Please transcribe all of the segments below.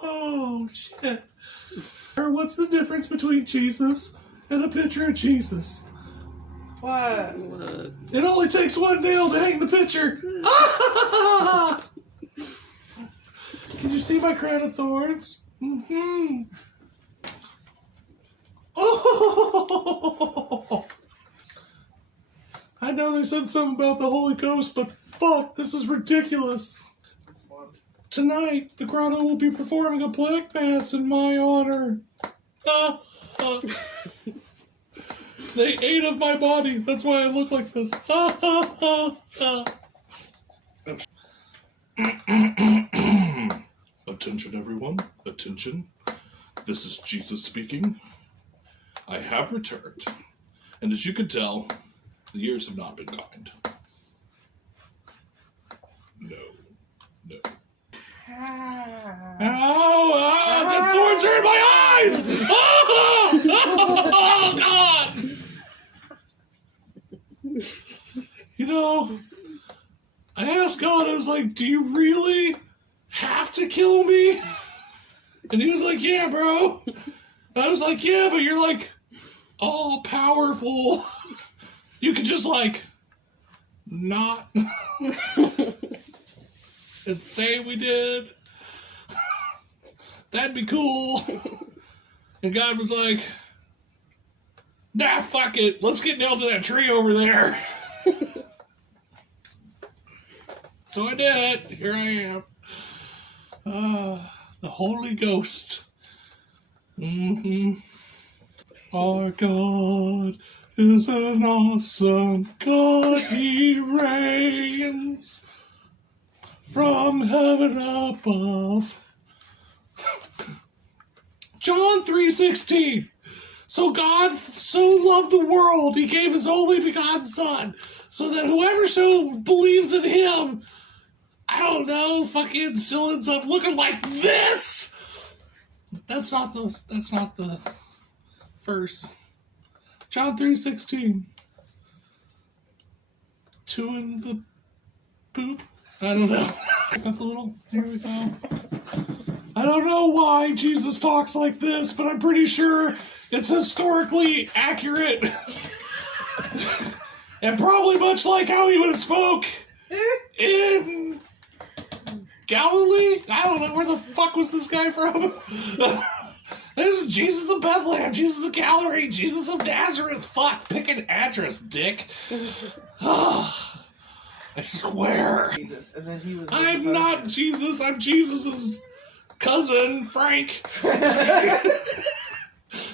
Oh, shit. What's the difference between Jesus and a picture of Jesus? What? It only takes one nail to hang the picture. Can you see my crown of thorns? Mm-hmm. Oh! I know they said something about the Holy Ghost, but fuck, this is ridiculous. Tonight, the Grotto will be performing a black mass in my honor. They ate of my body. That's why I look like this. Attention, everyone. Attention. This is Jesus speaking. I have returned. And as you can tell, the years have not been kind. No. Ow! The thorns are in my eyes! Oh, God! You know, I asked God, I was like, do you really have to kill me? And he was like, yeah, bro. And I was like, yeah, but you're like all powerful. You could just like not and say we did. That'd be cool. And God was like, nah, fuck it. Let's get nailed to that tree over there. So I did. Here I am. The Holy Ghost. Our God is an awesome God. He reigns from heaven above. John 3:16. So God so loved the world, he gave his only begotten Son, so that whoever so believes in him, I don't know, fucking still ends up looking like this. That's not the verse. John 3:16. Two in the poop. I don't know. Got the little. Here we go. I don't know why Jesus talks like this, but I'm pretty sure it's historically accurate. And probably much like how he would have spoke in Galilee? I don't know, where the fuck was this guy from? This is Jesus of Bethlehem, Jesus of Galilee, Jesus of Nazareth. Fuck, pick an address, dick. I swear. Jesus, and then he was. I'm not Jesus, I'm Jesus's cousin, Frank.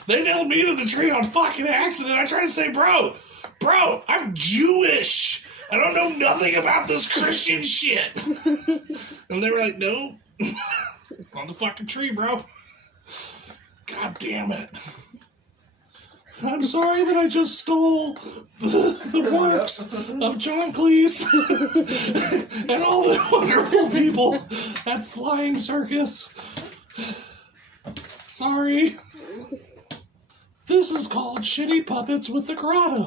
They nailed me to the tree on fucking accident. I tried to say, bro, I'm Jewish. I don't know nothing about this Christian shit. And they were like, no, on the fucking tree, bro. God damn it. I'm sorry that I just stole the works of John Cleese and all the wonderful people at Flying Circus. Sorry. This is called Shitty Puppets with the Grotto.